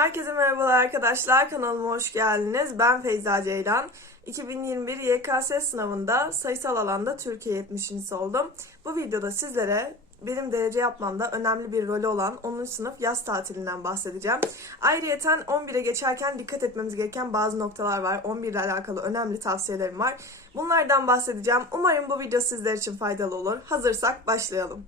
Herkese merhabalar arkadaşlar. Kanalıma hoş geldiniz. Ben Feyza Ceylan. 2021 YKS sınavında sayısal alanda Türkiye 70.si oldum. Bu videoda sizlere benim derece yapmamda önemli bir rolü olan 10. sınıf yaz tatilinden bahsedeceğim. Ayrıyeten 11'e geçerken dikkat etmemiz gereken bazı noktalar var. 11 ile alakalı önemli tavsiyelerim var. Bunlardan bahsedeceğim. Umarım bu video sizler için faydalı olur. Hazırsak başlayalım.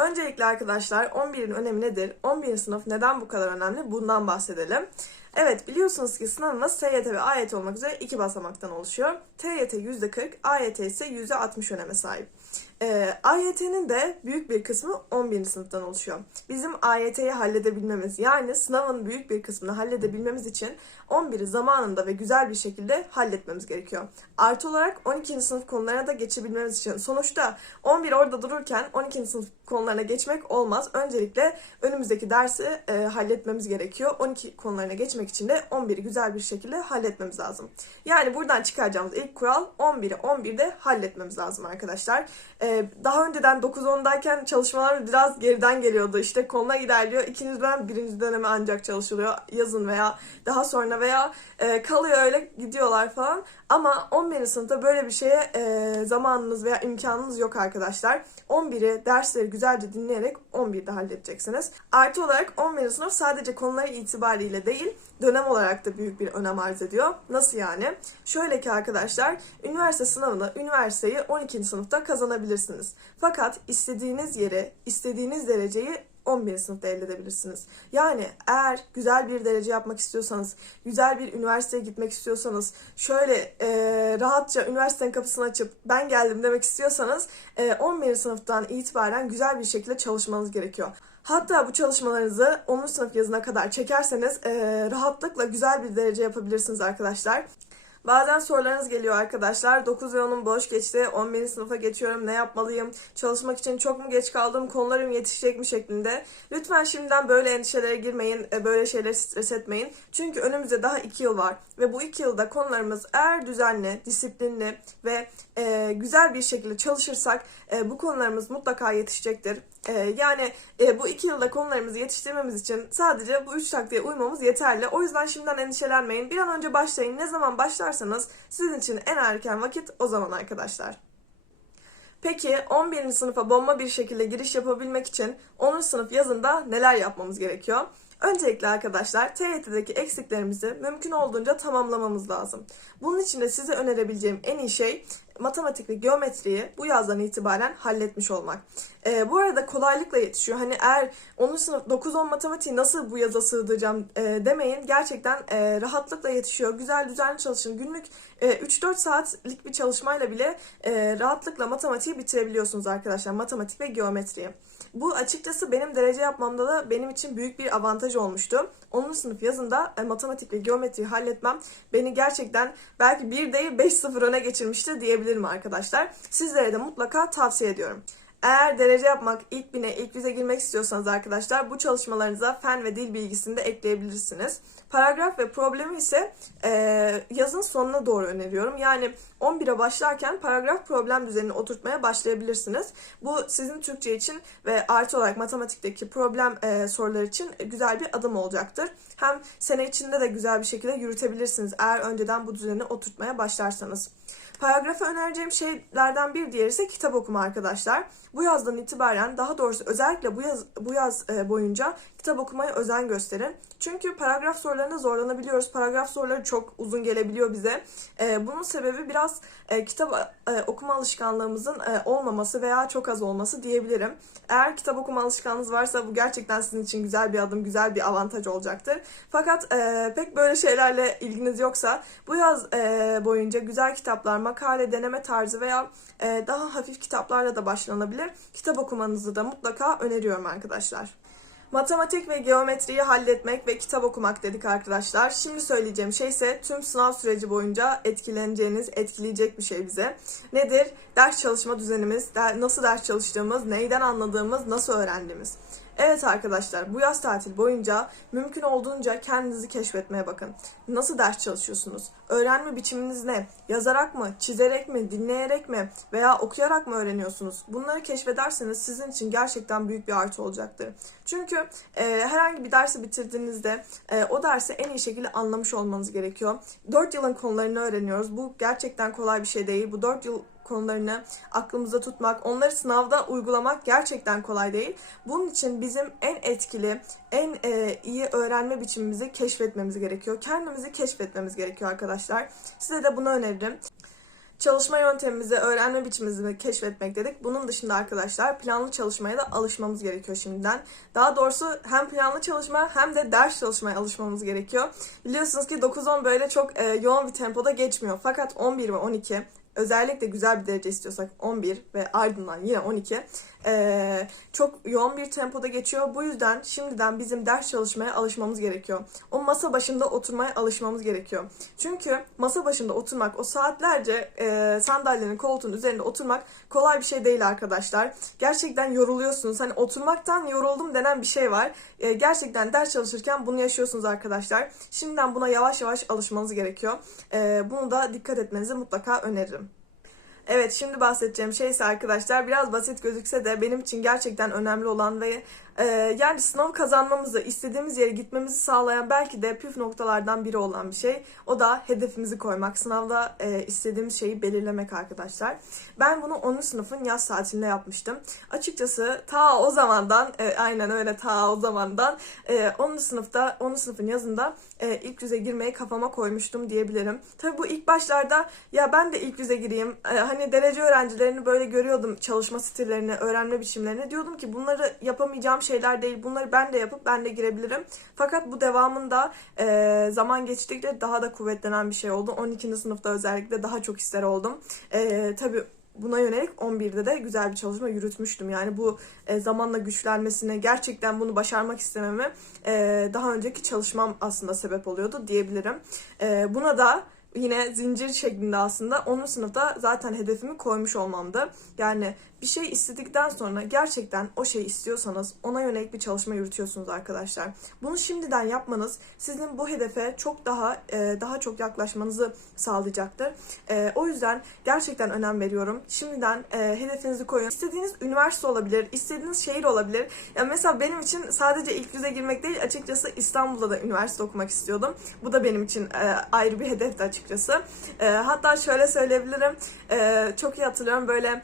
Öncelikle arkadaşlar 11'in önemi nedir? 11. sınıf neden bu kadar önemli? Bundan bahsedelim. Evet biliyorsunuz ki sınavımız TYT ve AYT olmak üzere iki basamaktan oluşuyor. TYT %40, AYT ise %60 öneme sahip. Ee, AYT'nin de büyük bir kısmı 11. sınıftan oluşuyor. Bizim AYT'yi halledebilmemiz yani sınavın büyük bir kısmını halledebilmemiz için 11'i zamanında ve güzel bir şekilde halletmemiz gerekiyor. Artı olarak 12. sınıf konularına da geçebilmemiz için sonuçta 11 orada dururken 12. sınıf konularına geçmek olmaz. Öncelikle önümüzdeki dersi e, halletmemiz gerekiyor. 12 konularına geçmek için de 11'i güzel bir şekilde halletmemiz lazım. Yani buradan çıkaracağımız ilk kural 11'i 11'de halletmemiz lazım arkadaşlar. E, daha önceden 9-10'dayken çalışmalar biraz geriden geliyordu. İşte konular ilerliyor. İkinci dönem birinci döneme ancak çalışılıyor. Yazın veya daha sonra veya e, kalıyor öyle gidiyorlar falan. Ama 11. sınıfta böyle bir şeye e, zamanınız veya imkanınız yok arkadaşlar. 11'i dersleri güzelce dinleyerek 11'de halledeceksiniz. Artı olarak 11. sınıf sadece konuları itibariyle değil, dönem olarak da büyük bir önem arz ediyor. Nasıl yani? Şöyle ki arkadaşlar, üniversite sınavını, üniversiteyi 12. sınıfta kazanabilirsiniz. Fakat istediğiniz yere, istediğiniz dereceyi 11. sınıfta elde edebilirsiniz. Yani eğer güzel bir derece yapmak istiyorsanız, güzel bir üniversiteye gitmek istiyorsanız, şöyle e, rahatça üniversitenin kapısını açıp ben geldim demek istiyorsanız e, 11. sınıftan itibaren güzel bir şekilde çalışmanız gerekiyor. Hatta bu çalışmalarınızı 10. sınıf yazına kadar çekerseniz e, rahatlıkla güzel bir derece yapabilirsiniz arkadaşlar. Bazen sorularınız geliyor arkadaşlar. 9 ve 10'um boş geçti. 11. sınıfa geçiyorum. Ne yapmalıyım? Çalışmak için çok mu geç kaldım? Konularım yetişecek mi şeklinde. Lütfen şimdiden böyle endişelere girmeyin. e, Böyle şeyleri stres etmeyin. Çünkü önümüzde daha 2 yıl var. Ve bu 2 yılda konularımız eğer düzenli, disiplinli ve e, güzel bir şekilde çalışırsak e, bu konularımız mutlaka yetişecektir. E, yani e, bu 2 yılda konularımızı yetiştirmemiz için sadece bu 3 taktiğe uymamız yeterli. O yüzden şimdiden endişelenmeyin. Bir an önce başlayın. Ne zaman başlarsanız sizin için en erken vakit o zaman arkadaşlar. Peki 11. sınıfa bomba bir şekilde giriş yapabilmek için 10. sınıf yazında neler yapmamız gerekiyor? Öncelikle arkadaşlar TYT'deki eksiklerimizi mümkün olduğunca tamamlamamız lazım. Bunun için de size önerebileceğim en iyi şey matematik ve geometriyi bu yazdan itibaren halletmiş olmak. Ee, bu arada kolaylıkla yetişiyor. Hani eğer 10. sınıf 9-10 matematiği nasıl bu yaza sığdıracağım e, demeyin. Gerçekten e, rahatlıkla yetişiyor. Güzel düzenli çalışın. Günlük e, 3-4 saatlik bir çalışmayla bile e, rahatlıkla matematiği bitirebiliyorsunuz arkadaşlar. Matematik ve geometriyi. Bu açıkçası benim derece yapmamda da benim için büyük bir avantaj olmuştu. 10. sınıf yazında e, matematik ve geometriyi halletmem beni gerçekten belki bir değil 5-0 öne geçirmişti diyebilirim arkadaşlar. Sizlere de mutlaka tavsiye ediyorum. Eğer derece yapmak, ilk bine, ilk yüze girmek istiyorsanız arkadaşlar bu çalışmalarınıza fen ve dil bilgisini de ekleyebilirsiniz. Paragraf ve problemi ise e, yazın sonuna doğru öneriyorum. Yani 11'e başlarken paragraf problem düzenini oturtmaya başlayabilirsiniz. Bu sizin Türkçe için ve artı olarak matematikteki problem e, sorular için güzel bir adım olacaktır. Hem sene içinde de güzel bir şekilde yürütebilirsiniz eğer önceden bu düzeni oturtmaya başlarsanız. Paragrafa önereceğim şeylerden bir diğeri ise kitap okuma arkadaşlar. Bu yazdan itibaren daha doğrusu özellikle bu yaz, bu yaz e, boyunca kitap okumaya özen gösterin. Çünkü paragraf sorularına zorlanabiliyoruz. Paragraf soruları çok uzun gelebiliyor bize. E, bunun sebebi biraz e, kitap e, okuma alışkanlığımızın e, olmaması veya çok az olması diyebilirim. Eğer kitap okuma alışkanlığınız varsa bu gerçekten sizin için güzel bir adım, güzel bir avantaj olacaktır. Fakat e, pek böyle şeylerle ilginiz yoksa bu yaz e, boyunca güzel kitaplar, makale, deneme tarzı veya e, daha hafif kitaplarla da başlanabilir. Kitap okumanızı da mutlaka öneriyorum arkadaşlar. Matematik ve geometriyi halletmek ve kitap okumak dedik arkadaşlar. Şimdi söyleyeceğim şey ise tüm sınav süreci boyunca etkileneceğiniz, etkileyecek bir şey bize. Nedir? Ders çalışma düzenimiz, nasıl ders çalıştığımız, neyden anladığımız, nasıl öğrendiğimiz. Evet arkadaşlar bu yaz tatil boyunca mümkün olduğunca kendinizi keşfetmeye bakın. Nasıl ders çalışıyorsunuz? Öğrenme biçiminiz ne? Yazarak mı, çizerek mi, dinleyerek mi veya okuyarak mı öğreniyorsunuz? Bunları keşfederseniz sizin için gerçekten büyük bir artı olacaktır. Çünkü e, herhangi bir dersi bitirdiğinizde e, o dersi en iyi şekilde anlamış olmanız gerekiyor. 4 yılın konularını öğreniyoruz. Bu gerçekten kolay bir şey değil. Bu 4 yıl konularını aklımızda tutmak, onları sınavda uygulamak gerçekten kolay değil. Bunun için bizim en etkili, en e, iyi öğrenme biçimimizi keşfetmemiz gerekiyor. Kendimizi keşfetmemiz gerekiyor arkadaşlar. Size de bunu öneririm. Çalışma yöntemimizi, öğrenme biçimimizi keşfetmek dedik. Bunun dışında arkadaşlar planlı çalışmaya da alışmamız gerekiyor şimdiden. Daha doğrusu hem planlı çalışma hem de ders çalışmaya alışmamız gerekiyor. Biliyorsunuz ki 9-10 böyle çok e, yoğun bir tempoda geçmiyor. Fakat 11 ve 12 özellikle güzel bir derece istiyorsak 11 ve ardından yine 12 ee, çok yoğun bir tempoda geçiyor. Bu yüzden şimdiden bizim ders çalışmaya alışmamız gerekiyor. O masa başında oturmaya alışmamız gerekiyor. Çünkü masa başında oturmak, o saatlerce e, sandalyenin koltuğun üzerinde oturmak kolay bir şey değil arkadaşlar. Gerçekten yoruluyorsunuz. Hani oturmaktan yoruldum denen bir şey var. E, gerçekten ders çalışırken bunu yaşıyorsunuz arkadaşlar. Şimdiden buna yavaş yavaş alışmanız gerekiyor. E, bunu da dikkat etmenizi mutlaka öneririm. Evet şimdi bahsedeceğim şey ise arkadaşlar biraz basit gözükse de benim için gerçekten önemli olan ve e, yani sınav kazanmamızı, istediğimiz yere gitmemizi sağlayan belki de püf noktalardan biri olan bir şey. O da hedefimizi koymak, sınavda e, istediğimiz şeyi belirlemek arkadaşlar. Ben bunu 10. sınıfın yaz tatilinde yapmıştım. Açıkçası ta o zamandan, e, aynen öyle ta o zamandan e, 10. sınıfta, 10. sınıfın yazında e, ilk yüze girmeyi kafama koymuştum diyebilirim. Tabi bu ilk başlarda ya ben de ilk yüze gireyim, e, hani derece öğrencilerini böyle görüyordum çalışma stillerini, öğrenme biçimlerini. Diyordum ki bunları yapamayacağım şeyler değil. Bunları ben de yapıp ben de girebilirim. Fakat bu devamında e, zaman geçtikçe daha da kuvvetlenen bir şey oldu. 12. sınıfta özellikle daha çok ister oldum. E, tabii buna yönelik 11'de de güzel bir çalışma yürütmüştüm. Yani bu e, zamanla güçlenmesine, gerçekten bunu başarmak istememe e, daha önceki çalışmam aslında sebep oluyordu diyebilirim. E, buna da yine zincir şeklinde aslında 10. sınıfta zaten hedefimi koymuş olmamdı. Yani bir şey istedikten sonra gerçekten o şeyi istiyorsanız ona yönelik bir çalışma yürütüyorsunuz arkadaşlar. Bunu şimdiden yapmanız sizin bu hedefe çok daha e, daha çok yaklaşmanızı sağlayacaktır. E, o yüzden gerçekten önem veriyorum. Şimdiden e, hedefinizi koyun. İstediğiniz üniversite olabilir, istediğiniz şehir olabilir. Yani mesela benim için sadece ilk yüze girmek değil açıkçası İstanbul'da da üniversite okumak istiyordum. Bu da benim için ayrı bir hedefti açıkçası. Hatta şöyle söyleyebilirim. Çok iyi hatırlıyorum böyle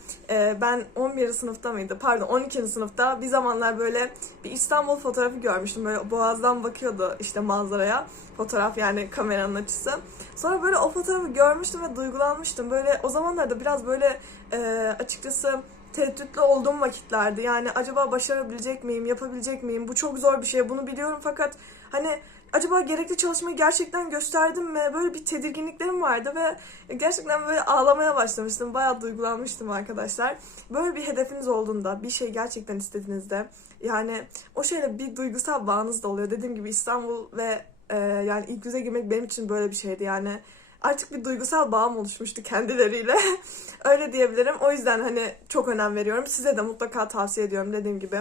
ben 11. sınıfta mıydı? Pardon 12. sınıfta bir zamanlar böyle bir İstanbul fotoğrafı görmüştüm. Böyle boğazdan bakıyordu işte manzaraya. Fotoğraf yani kameranın açısı. Sonra böyle o fotoğrafı görmüştüm ve duygulanmıştım. Böyle o zamanlarda biraz böyle e, açıkçası tereddütlü olduğum vakitlerdi. Yani acaba başarabilecek miyim, yapabilecek miyim? Bu çok zor bir şey. Bunu biliyorum fakat hani acaba gerekli çalışmayı gerçekten gösterdim mi? Böyle bir tedirginliklerim vardı ve gerçekten böyle ağlamaya başlamıştım. Bayağı duygulanmıştım arkadaşlar. Böyle bir hedefiniz olduğunda, bir şey gerçekten istediğinizde yani o şeyle bir duygusal bağınız da oluyor. Dediğim gibi İstanbul ve e, yani ilk yüze girmek benim için böyle bir şeydi yani artık bir duygusal bağım oluşmuştu kendileriyle. Öyle diyebilirim. O yüzden hani çok önem veriyorum. Size de mutlaka tavsiye ediyorum dediğim gibi.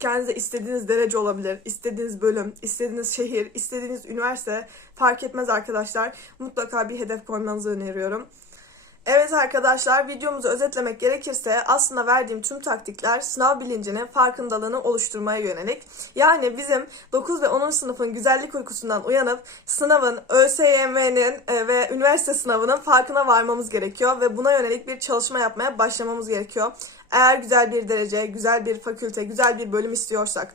Kendinize istediğiniz derece olabilir, istediğiniz bölüm, istediğiniz şehir, istediğiniz üniversite fark etmez arkadaşlar. Mutlaka bir hedef koymanızı öneriyorum. Evet arkadaşlar videomuzu özetlemek gerekirse aslında verdiğim tüm taktikler sınav bilincini, farkındalığını oluşturmaya yönelik. Yani bizim 9 ve 10. sınıfın güzellik uykusundan uyanıp sınavın, ÖSYM'nin e, ve üniversite sınavının farkına varmamız gerekiyor ve buna yönelik bir çalışma yapmaya başlamamız gerekiyor. Eğer güzel bir derece, güzel bir fakülte, güzel bir bölüm istiyorsak.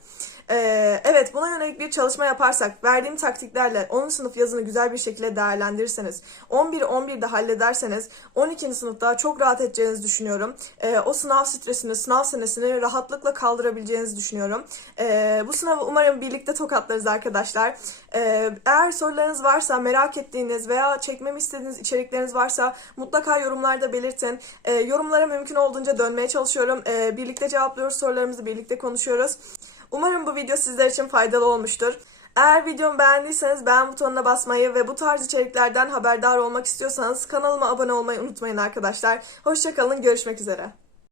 Ee, evet buna yönelik bir çalışma yaparsak, verdiğim taktiklerle 10. sınıf yazını güzel bir şekilde değerlendirirseniz, 11'i 11'de hallederseniz 12. sınıfta çok rahat edeceğinizi düşünüyorum. Ee, o sınav stresini, sınav senesini rahatlıkla kaldırabileceğinizi düşünüyorum. Ee, bu sınavı umarım birlikte tokatlarız arkadaşlar. Ee, eğer sorularınız varsa, merak ettiğiniz veya çekmemi istediğiniz içerikleriniz varsa mutlaka yorumlarda belirtin. Ee, yorumlara mümkün olduğunca dönmeye çalışıyorum. Ee, birlikte cevaplıyoruz sorularımızı, birlikte konuşuyoruz. Umarım bu video sizler için faydalı olmuştur. Eğer videomu beğendiyseniz beğen butonuna basmayı ve bu tarz içeriklerden haberdar olmak istiyorsanız kanalıma abone olmayı unutmayın arkadaşlar. Hoşçakalın, görüşmek üzere.